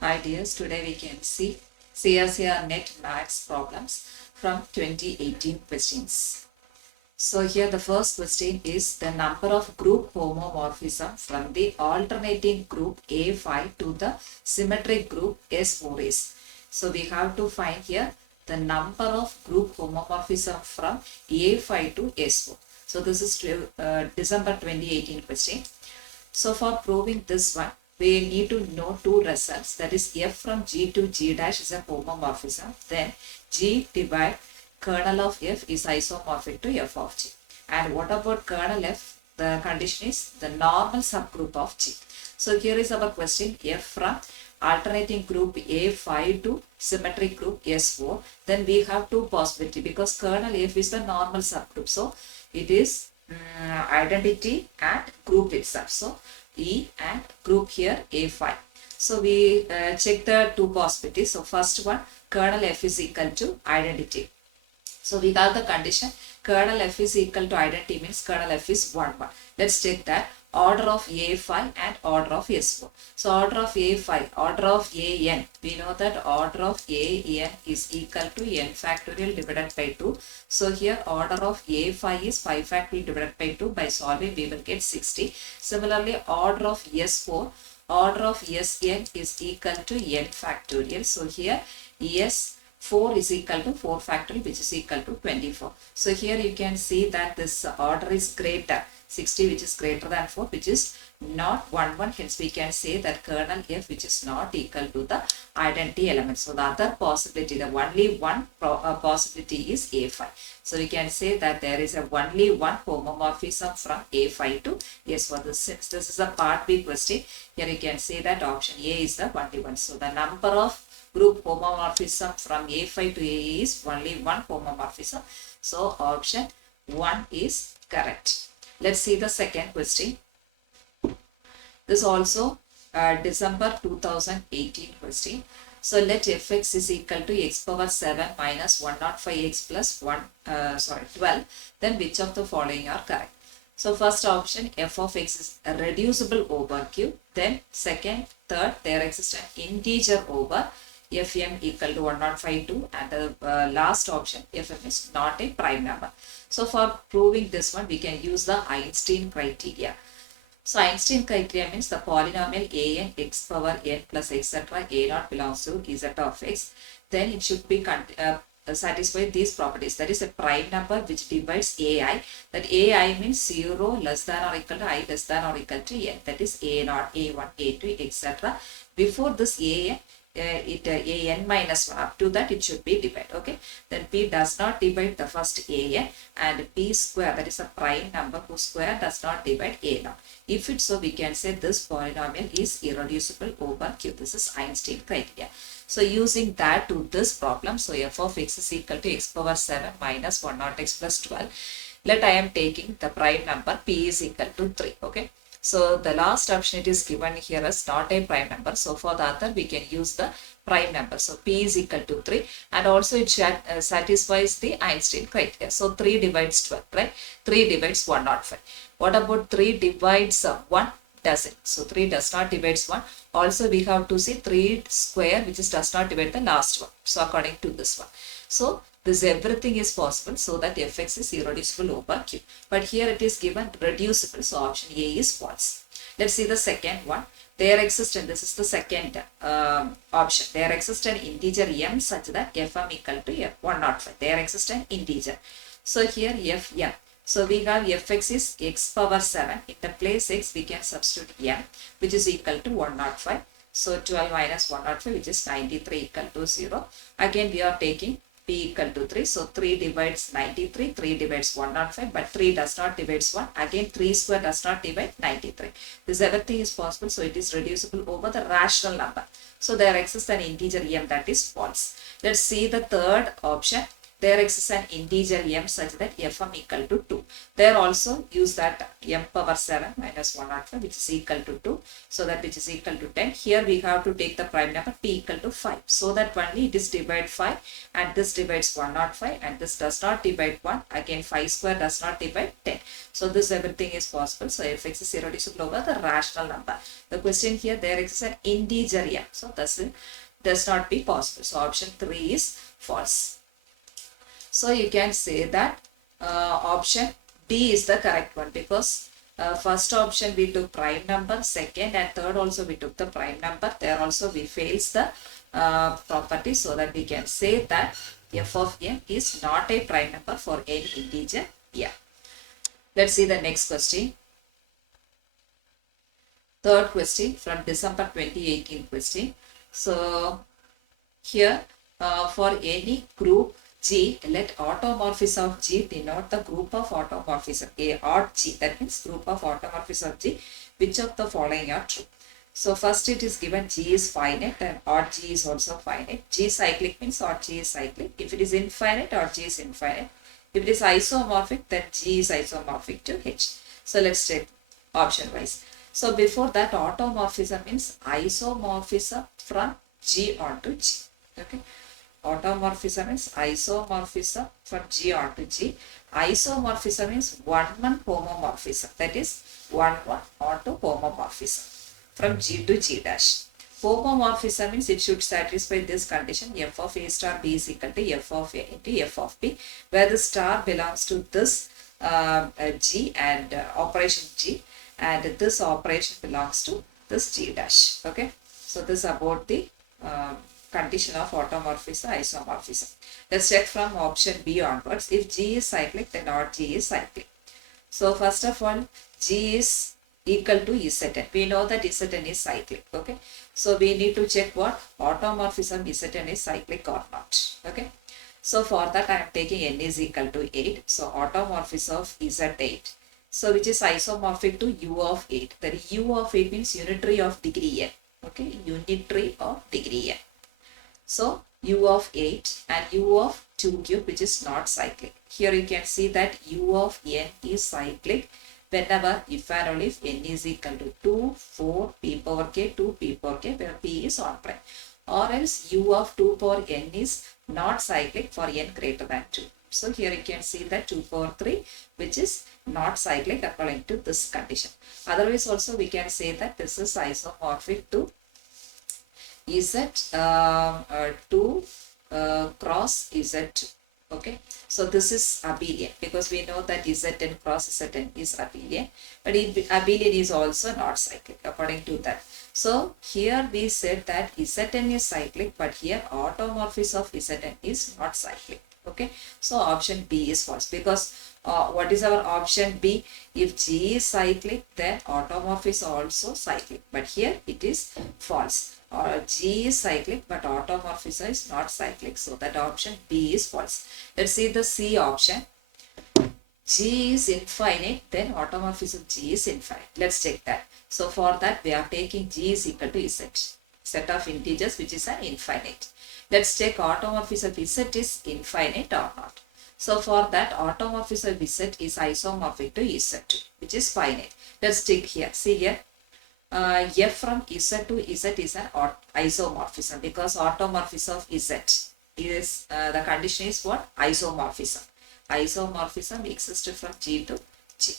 Hi dears, today we can see CSIR NET maths problems from 2018 questions. So here the first question is the number of group homomorphism from the alternating group A5 to the symmetric group S4 is. So we have to find here the number of group homomorphism from A5 to S4. So this is December 2018 question. So for proving this one, we need to know two results. That is f from g to g dash is a homomorphism. Then g divide kernel of f is isomorphic to f of g. And what about kernel f? The condition is the normal subgroup of g. So here is our question, f from alternating group A5 to symmetric group S4. Then we have two possibility because kernel f is the normal subgroup. So it is identity and group itself. So E and group here A5. So we check the two possibilities. So first one, kernel f is equal to identity. So we got the condition kernel f is equal to identity means kernel f is 1 1. Let's check that order of A5 and order of S4. So order of A5, order of AN. We know that order of AN is equal to n factorial divided by 2. So here order of A5 is 5 factorial divided by 2. By solving we will get 60. Similarly order of S4, order of Sn is equal to n factorial. So here S4 is equal to 4 factorial which is equal to 24. So here you can see that this order is greater. 60 which is greater than 4 which is not 1 1, hence we can say that kernel f which is not equal to the identity element. So the other possibility, the only one possibility is A5. So we can say that there is a only one homomorphism from A5 to S1. Since this is a part B question, here you can say that option A is the only one. So the number of group homomorphism from A5 to A is only one homomorphism. So option 1 is correct. Let's see the second question. This also December 2018 question. So let fx is equal to x power 7 minus 105x plus 12. Then which of the following are correct? So first option f of x is reducible over q. Then second, third, there exists an integer over fm equal to 1052, and the last option fm is not a prime number. So for proving this one, we can use the Einstein criteria. So Einstein criteria means the polynomial an x power n plus etc. a naught belongs to z of x. Then it should be satisfy these properties. That is a prime number which divides ai. That ai means 0 less than or equal to I less than or equal to n. That is a naught, a1, a2, etc. Before this an, an minus 1, up to that it should be divided. Okay, then p does not divide the first an, and p square, that is a prime number whose square does not divide a naught. If it's so, we can say this polynomial is irreducible over q. This is Einstein criteria. So using that to this problem, so f of x is equal to x power 7 minus 10x plus 12. Let I am taking the prime number p is equal to 3. Okay. So the last option it is given here as not a prime number. So for the other we can use the prime number. So p is equal to 3, and also it satisfies the Einstein criteria. So 3 divides 12, right? 3 divides 105. What about 3 divides 1? Doesn't. So 3 does not divides 1. Also we have to see 3 square which is does not divide the last one. So according to this one. So this everything is possible, so that fx is irreducible over q. But here it is given reducible, so option A is false. Let's see the second one. There exists, and this is the second option. There exists an integer m such that fm equal to f105. There exists an integer. So here fm. So we have fx is x power 7. In the place x we can substitute m, which is equal to 105. So 12 minus 105, which is 93 equal to 0. Again we are taking p equal to 3. So 3 divides 93, 3 divides 105, but 3 does not divides 1. Again 3 square does not divide 93. This everything is possible, so it is reducible over the rational number. So there exists an integer m, that is false. Let's see the third option. there exists an integer m such that fm equal to 2. There also use that m power 7 minus 105 which is equal to 2. So that which is equal to 10. Here we have to take the prime number p equal to 5. So that only it is divide 5 and this divides 105 and this does not divide 1. Again 5 square does not divide 10. So this everything is possible. So fx is irreducible over the rational number. The question here, there exists an integer m. So this does not be possible. So option 3 is false. So you can say that option D is the correct one because first option we took prime number, second and third also we took the prime number. There also we fails the property, so that we can say that f of m is not a prime number for any integer m. Let's see the next question. Third question from December 2018 question. So here for any group G, let automorphism of G denote the group of automorphism A or G. That means group of automorphism of G. Which of the following are true? So first it is given G is finite and odd G is also finite. G cyclic means odd G is cyclic. If it is infinite, odd G is infinite. If it is isomorphic, then G is isomorphic to H. So let's take option wise. So before that, automorphism means isomorphism from G onto G. Okay. Automorphism means isomorphism from G onto G. Isomorphism means 1-1 homomorphism. That is 1-1 onto homomorphism from G to G dash. Homomorphism means it should satisfy this condition f of A star B is equal to f of A into f of B, where the star belongs to this G and operation G, and this operation belongs to this G dash. Okay. So this is about the condition of automorphism, isomorphism. Let's check from option B onwards. If G is cyclic, then odd G is cyclic. So first of all, G is equal to Zn. We know that Zn is cyclic. Okay. So we need to check what automorphism Zn is cyclic or not. Okay. So for that I am taking n is equal to 8. So automorphism of Z8. So which is isomorphic to U of 8. That U of 8 means unitary of degree n. Okay. Unitary of degree n. So U of 8 and U of 2 cube which is not cyclic. Here you can see that U of n is cyclic whenever if and only if n is equal to 2, 4, p power k, 2 p power k where p is on prime. Or else U of 2 power n is not cyclic for n greater than 2. So here you can see that 2 power 3 which is not cyclic according to this condition. Otherwise also we can say that this is isomorphic to Z2 cross Z2. Okay. So this is abelian because we know that Zn cross Zn is abelian. But abelian is also not cyclic according to that. So here we said that Zn is cyclic, but here automorphism of Zn is not cyclic. Okay. So option B is false because what is our option B? If G is cyclic, then automorphism is also cyclic. But here it is false. Or G is cyclic, but automorphism is not cyclic. So that option B is false. Let's see the C option. G is infinite, then automorphism G is infinite. Let's check that. So for that we are taking G is equal to Z, set of integers which is an infinite. Let's check automorphism Z is infinite or not. So for that automorphism Z is isomorphic to Z2 which is finite. Let's check here. See here. F from Z to Z is an isomorphism because automorphism of Z is the condition is what? Isomorphism. Isomorphism exists from G to G.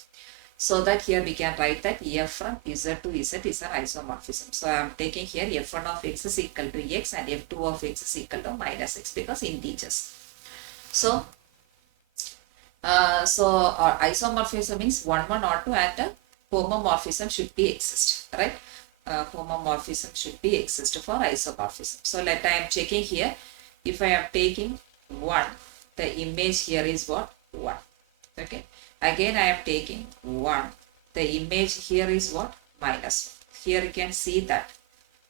So that here we can write that F from Z to Z is an isomorphism. So I am taking here F1 of X is equal to X and F2 of X is equal to minus X because integers. So isomorphism means 1-1 or 2 and homomorphism should be exist, right? Homomorphism should be exist for isomorphism. So let I am checking here. If I am taking 1, the image here is what? 1. Okay. Again I am taking 1. The image here is what? Minus 1. Here you can see that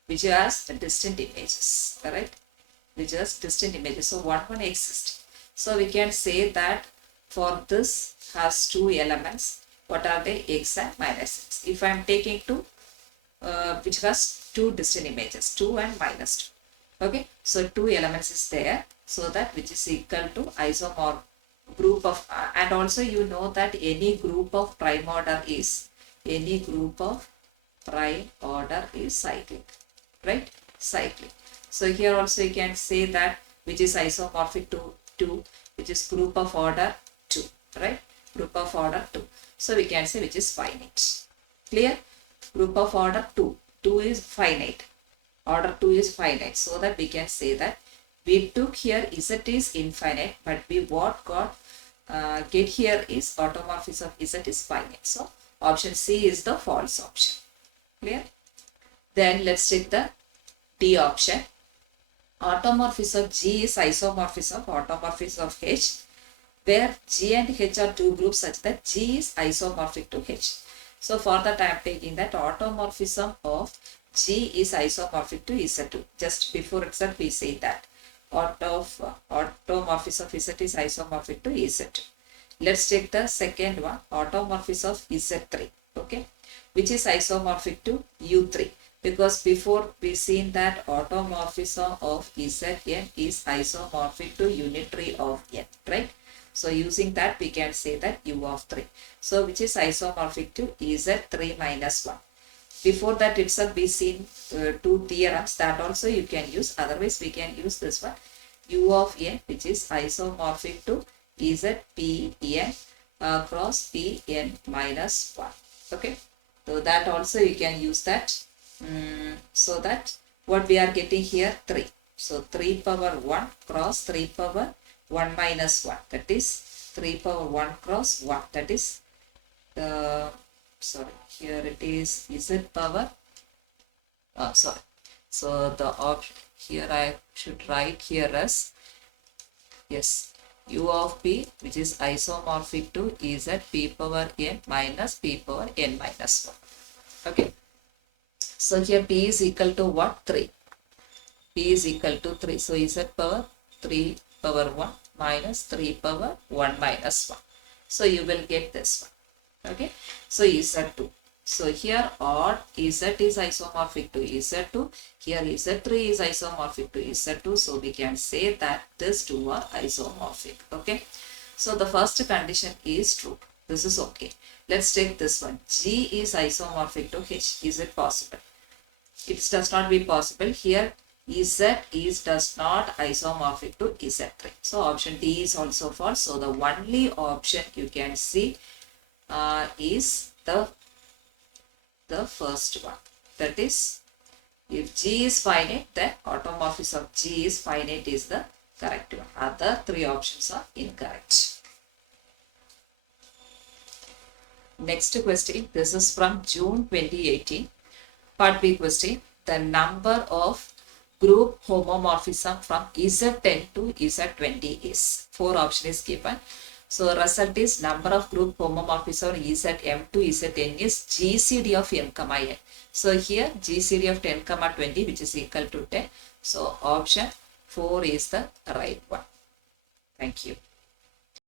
which has distant images, right? Which has distant images. So 1 exists. So we can say that for this has 2 elements. What are they? X and minus X. If I am taking 2, which has 2 distant images, 2 and minus Okay, so two elements is there, so that which is equal to isomorph group of and also you know that any group of prime order is cyclic, right? Cyclic. So here also you can say that which is isomorphic to 2, which is group of order 2, right? Group of order 2. So we can say which is finite. Clear? Group of order 2. 2 is finite. Order 2 is finite. So that we can say that we took here Z is infinite, but we what got get here is automorphism of Z is finite. So option C is the false option. Clear? Then let's take the D option. Automorphism of G is isomorphism of automorphism of H, where G and H are two groups such that G is isomorphic to H. So for that I am taking that automorphism of G is isomorphic to Z2. Just before itself we say that automorphism of Z is isomorphic to Z2. Let's take the second one, automorphism of Z3, okay, which is isomorphic to U3. Because before we seen that automorphism of Zn is isomorphic to unitary of n, right? So using that we can say that U of 3. So which is isomorphic to Z3 minus 1. Before that itself we seen two theorems that also you can use. Otherwise we can use this one, U of n, which is isomorphic to Zpn cross Pn minus 1. Okay. So that also you can use that. So that what we are getting here 3. So 3 power 1 cross 3 power 1 minus 1. That is 3 power 1 cross 1. That is sorry, here it is Z power sorry. So the option here I should write here as yes, U of P, which is isomorphic to Z P power n minus P power n minus 1. Okay. So here P is equal to what? 3. P is equal to 3. So Z power 3 power 1 minus 3 power 1 minus 1. So you will get this one. Okay. So Z2. So here odd Z is isomorphic to Z2. Here Z3 is isomorphic to Z2. So we can say that these two are isomorphic. Okay. So the first condition is true. This is okay. Let's take this one. G is isomorphic to H. Is it possible? It does not be possible. Here Z is does not isomorphic to Z3. So option D is also false. So the only option you can see is the first one. That is, if G is finite, then automorphism of G is finite is the correct one. Other three options are incorrect. Next question. This is from June 2018. Part B question. The number of group homomorphism from Z10 to Z20 is. 4 option is given. So result is number of group homomorphism Zm to Zn is GCD of m comma n. So here GCD of 10 comma 20, which is equal to 10. So option 4 is the right one. Thank you.